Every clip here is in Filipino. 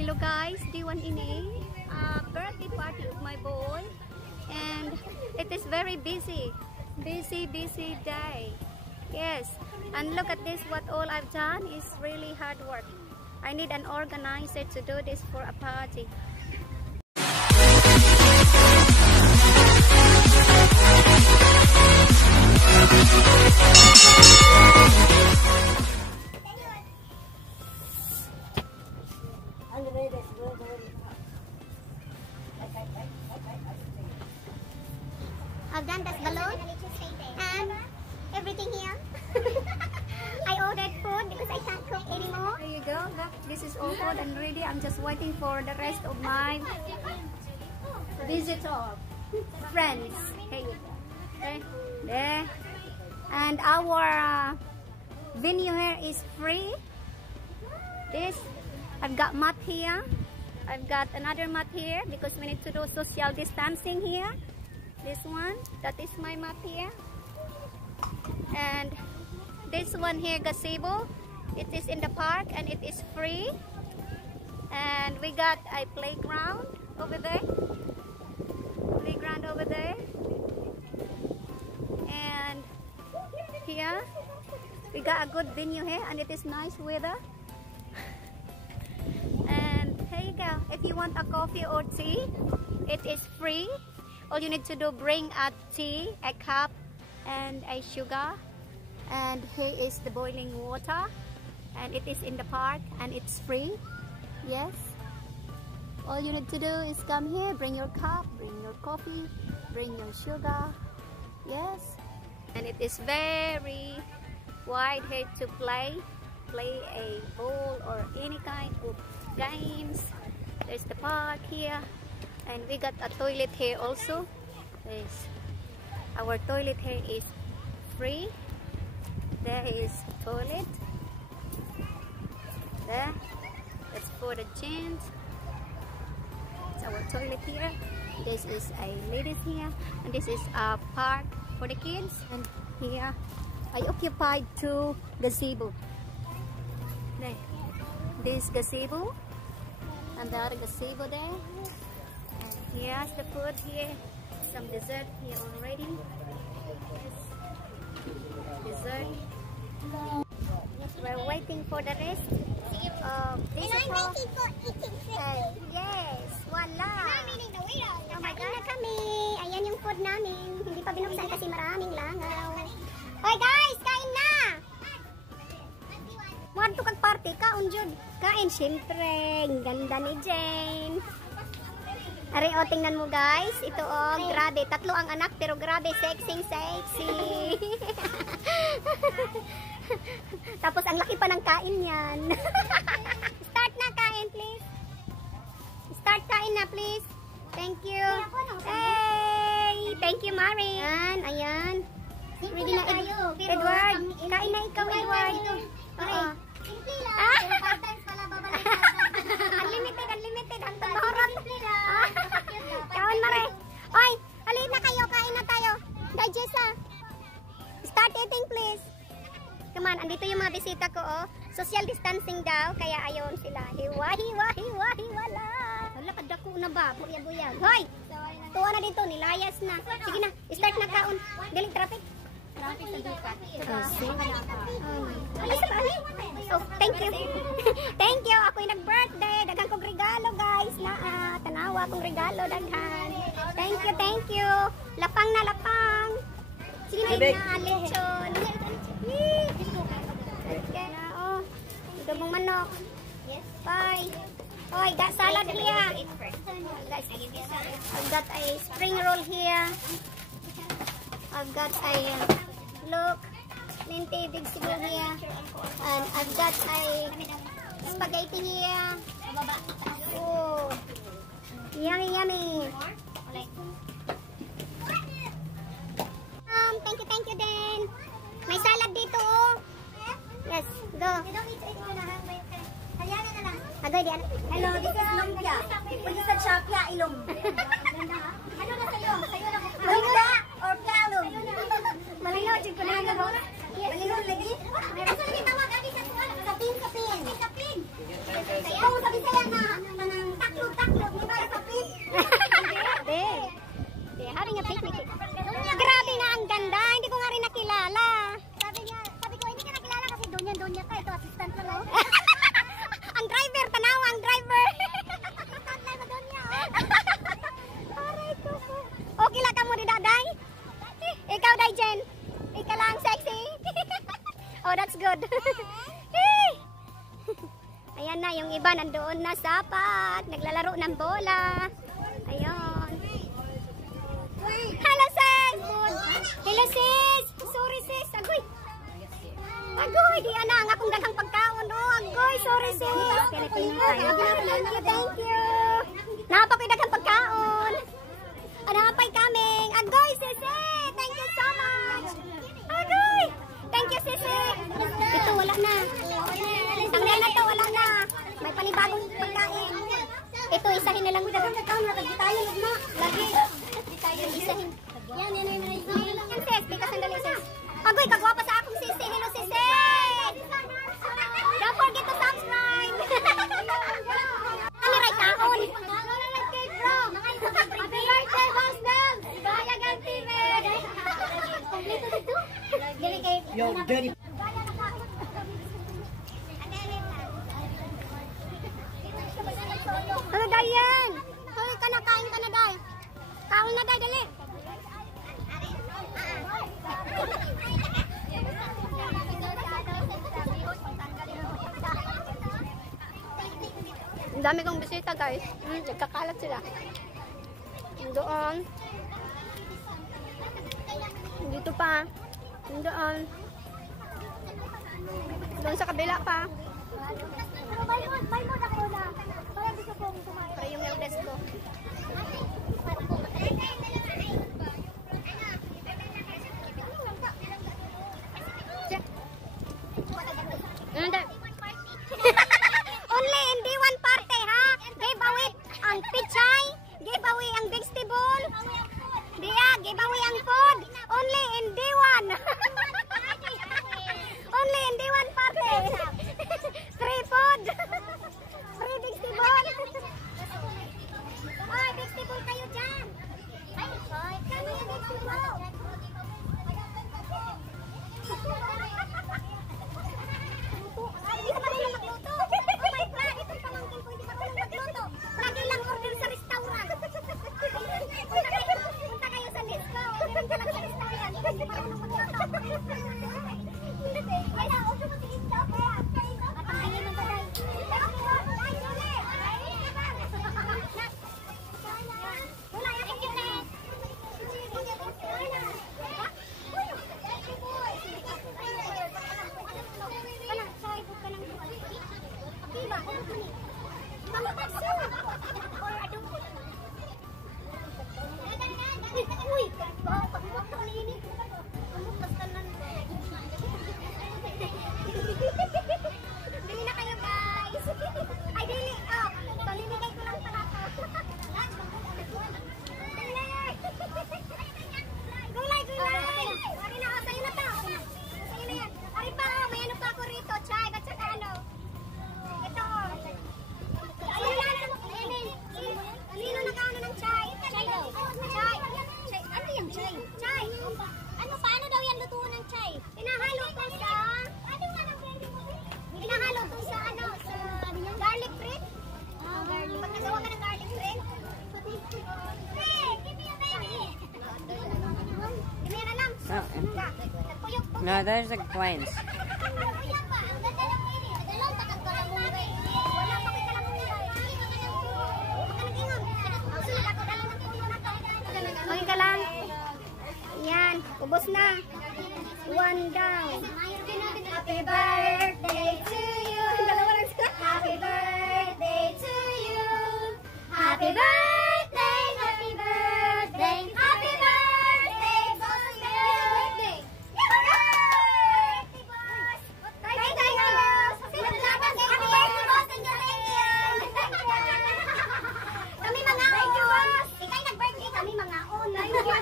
Hello guys, D1 Ine, birthday party of my boy, and it is very busy day. Yes, and look at this, what all I've done is really hard work. I need an organizer to do this for a party. I've done this balloon and everything here. I ordered food because I can't cook anymore. There you go, look, this is all good and ready. I'm just waiting for the rest of my visitor friends. Here you go. Okay, there. And our venue here is free. This, I've got mat here. I've got another mat here because we need to do social distancing here. This one, that is my mat here. And this one here, gazebo, it is in the park and it is free. And we got a playground over there. Playground over there. And here, we got a good venue here and it is nice weather. And here you go. If you want a coffee or tea, it is free. All you need to do, bring a tea, a cup, and a sugar. And here is the boiling water. And it is in the park and it's free. Yes. All you need to do is come here, bring your cup, bring your coffee, bring your sugar. Yes. And it is very wide here to play a ball or any kind of games. There's the park here. And we got a toilet here also. Yes. Our toilet here is free. There is a toilet. There. That's for the gents. It's our toilet here. This is a ladies here. And this is a park for the kids. And here I occupied two gazebo. There. This gazebo. And the other gazebo there. Here's the food here, some dessert here already. Yes. Dessert. We're waiting for the rest. And I'm waiting for eating food. Yes, voila. Oh my God, na kami. Ayan yung food namin. Hindi pa binuksan kasi maraming langaw. Hoy guys, kain na! Muad to kag party, kaon jud. Kain, syempre. Ang ganda ni Jane. Ari, o, tingnan mo guys. Ito, o, grabe. Tatlo ang anak, pero grabe, sexy. Tapos, ang laki pa ng kain yan. Start na, kain, please. Start kain na, please. Thank you. Hey! Thank you, Mari. Ayan. Ready na, Edward. Kain na ikaw, Edward. Oo. Unlimited. Ang tabaran. Kawan, Mare. Oy, halina kayo. Kain na tayo. Digest, Start eating, please. Come on, andito yung mga bisita ko, oh. Social distancing daw, kaya ayaw sila. Wala. Wala, kadako na ba? Buyag. Hoy! Tuwa na dito, nilayas na. Sige na, start na kaon. Galing traffic. Oh, thank you. Thank you. Ako'y nag-birthday. Daghang kong regalo, guys. Tanawa kong regalo, daghan. Thank you. Lapang na lapang. Sige na, lechon. Okay na, oh. Dugong manok. Bye. Oy, got salad here. I've got a spring roll here. I've got a look, linty vegetable here, and I've got a spaghetti here. Oh, yummy. Thank you, Dan. May salad dito, oh. Yes, go. Agoy diyan. Hello, this is lumpia. Pwede sa chapya ilong. Ano na sa'yo? Lumpia or kalong? Malinaw, chik ko na ako. Malinaw lagi? Mayroon sa lagi tawag, agi sa tuwan. Kapin. Ito, sabi sa'yo na. iba nandoon na sa park. Naglalaro ng bola. Ayun. Hello, sis! Hello, sis! Sorry, sis. Agoy! Agoy! Di ana ang akong daghang pagkaon. Oh, agoy! Sorry, sis! Thank you! Napapay daghang pagkaon. Napapay kaming. Agoy, sis! Thank you so much! Agoy! Thank you, sis! Ito, wala na. Tanggal na to, wala na. May panibagong pagkain. Ito, isahin na lang. Lagi. Isahin. Yan, sis. Bika sandali, sis. Agoy, kagwapa sa akong sis. Hello, sis. Don't forget to subscribe. Kami ray taon. Happy birthday, Boss Bell. Bayagan TV. Yo, dirty. Ano Dayan? Hoy, kain ka na, Day. Kain na, Day, dali. Ang dami kong bisita, guys. Nagkakalat sila. Doon. Dito pa. Doon. Doon sa kabila pa. May mood ako na. Parang gusto kong kumain. Para yung eldest ko. Only in D1 party, ha? Give away ang pichay. Give away ang vegetable. Dia, give away ang food. Only in D1. Only in D1 party. Free food. Free vegetable. Ay, vegetable kayo dyan. Ay, kano yung vegetable? Hindi ka marunong magluto. Oh my God, itong pamangkin ko hindi marunong magluto. Lagi lang order sa restaurant. Punta kayo sa Nesco. Order ka lang sa restaurant. Hindi marunong magluto. Kaya, order mo si Isla. At ang ayun ng bagay. Wala yung internet. Dili na kayo, guys. Ay, dili. Palimigay ko lang pala. Gulay. Ari na, sa'yo na to. Sa'yo na yan. Ari pa, may ano pa ako rito. Chay, at saka ano. Ito. Sino nakaano ng chay? Chay daw. Chay. Ano yung chay? Chay. Ano, paano daw yan lutuan ng chay? Hinahalo ko sa... Hinahalo ko sa ano, sa garlic bread. Pag nagawa ka ng garlic bread. Hey, give me a baby. Give me na lang. Nagpuyok po. No, those are planes. Nagpuyok pa. Ang ganda ng baby. Dalawang takag ka lang muna. Wala pa kita lang muna. Okay ka lang. Yan, ubos na. One down. Happy birthday to you. Happy birthday to you. Happy birthday, happy birthday. Happy birthday, boss. Birthday. Happy boss. Thank you. Sinaglaban sa happy birthday, boss. Kami mga boss. Ikay nag-birthday, kami mga on. Love you.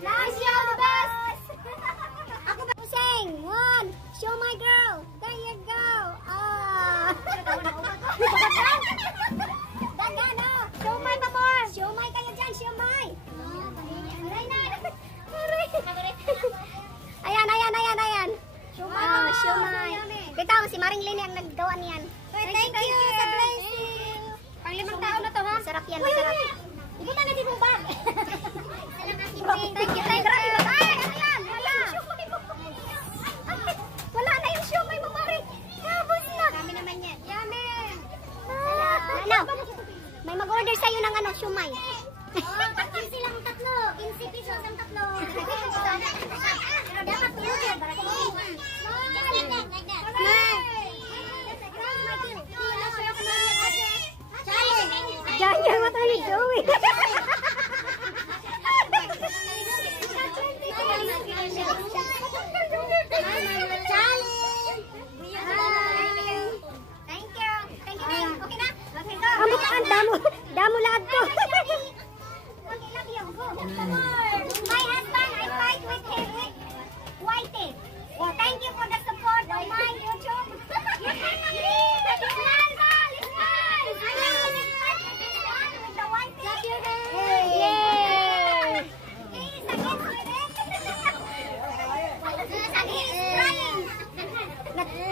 Love you, the best. Ako ba? Sing. One. Show my girl. There you go. Dagan, show my babor. Show my kayo dyan. Show my. Ayan. Show my. Bitaw, si Maring Lini ang naggawa niyan. Thank you sa blessing. Pang-5 taon na to, ha? Masarap yan, masarap. Ibutan na din yung bag. Thank you. kamay. Oh, 15 silang tatlo. 15 pesos ang tatlo. Pero dapat tulungan. Janya, what are you doing? Damo lahat ko. My husband, I fight with him with Whitey. Thank you for the support of my YouTube.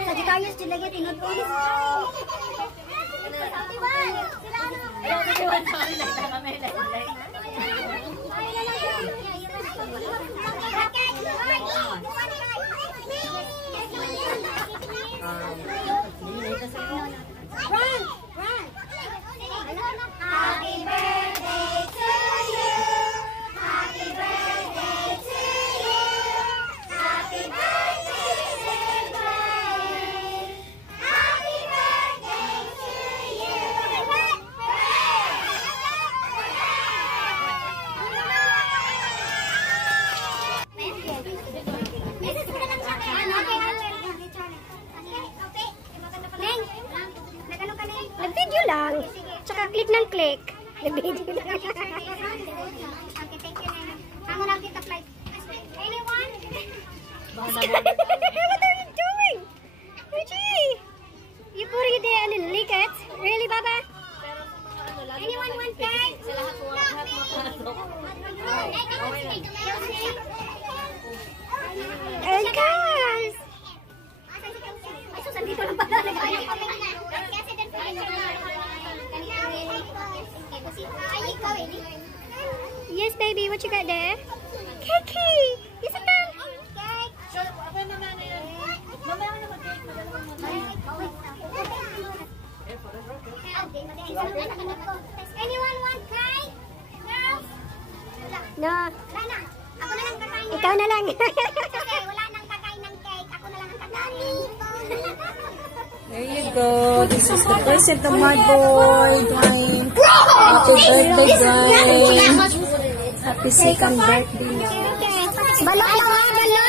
Sagittarius din lagi tinutulog. Happy birthday to you. Happy birthday to you. Happy birthday to Brian. Happy birthday to you. Nag-video lang. Tsaka click ng click. Nag-video lang. Okay, thank you. Hango lang kita flight. Anyone? What are you doing? Reggie! You put it there and then lick it? Really, Baba? Anyone want cake? And guys! Ay, susan dito lang pala. Yes, baby, what you got there? Kiki! Isn't that? Anyone want cake? Girls? No. Wala na. Ako na lang kakain. Ikaw na lang. Kasi wala nang kakain ng cake. Ako na lang ang kakain. There you go. This is the present of my boy, Dwayne. Happy birthday, Dwayne. Happy second birthday. Balot lang ha, balot.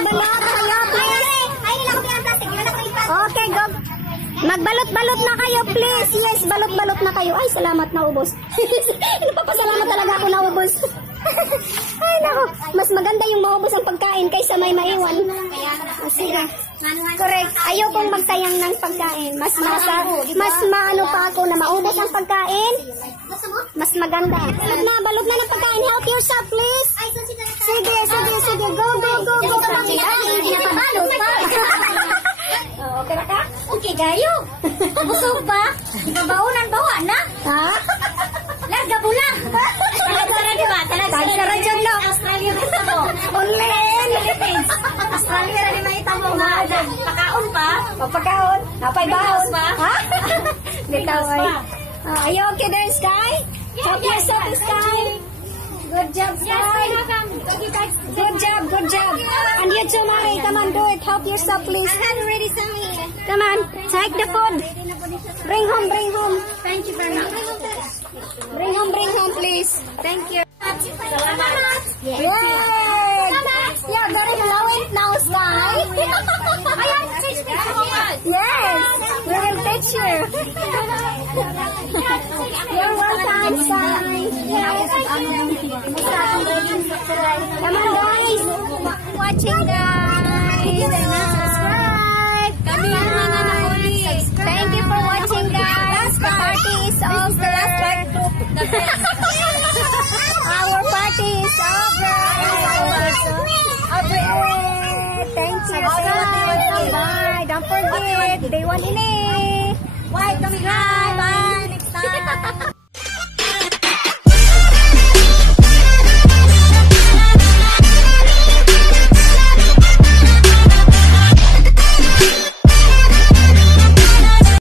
Kayo, please. Ay, nila ko pinang plastic. Wala ko ipas. Okay, go. Magbalot-balot na kayo, please. Yes, balot-balot na kayo. Ay, salamat na ubos. Nagpapasalamat talaga ako na ubos. Ay, nako. Mas maganda yung maubos ang pagkain kaysa may maiwan. Sige. Correct. Ayaw kong magtayang ng pagkain. Mas maano pa ako na maubos ang pagkain. Mas maganda. Balot na ng pagkain. Help yourself, please. Sige. Go. Ay, napabalot pa. Okay na ka? Okay, gayo. Busog pa. Ibabaunan bawa na. Ha? Larga bula. Talaga di ba? Tagsara dyan no. Australia rin ito. Only in Philippines. Australia rin may ito mo. Pakaon pa. Pagpagkaon. Napay bahos pa. Ha? Bitaw ay. Are you okay there, Sky? Help yourself, Sky. Good job, Sky. Good job. And you too, Mari. Come on, do it. Help yourself, please. I had already some here. Come on. Take the food. Bring home. Thank you very much. Bring home, please. Thank you. Salamat. Yay! Yeah, very fluent now, Sky. Yes, we will teach you. You're welcome, Sky. Come on, guys. Watching, guys. Subscribe. Thank you for watching, guys. The party is over. Our party is over. Thank you. Bye. Don't forget. Day 1 ini. Bye. Bye. Next time.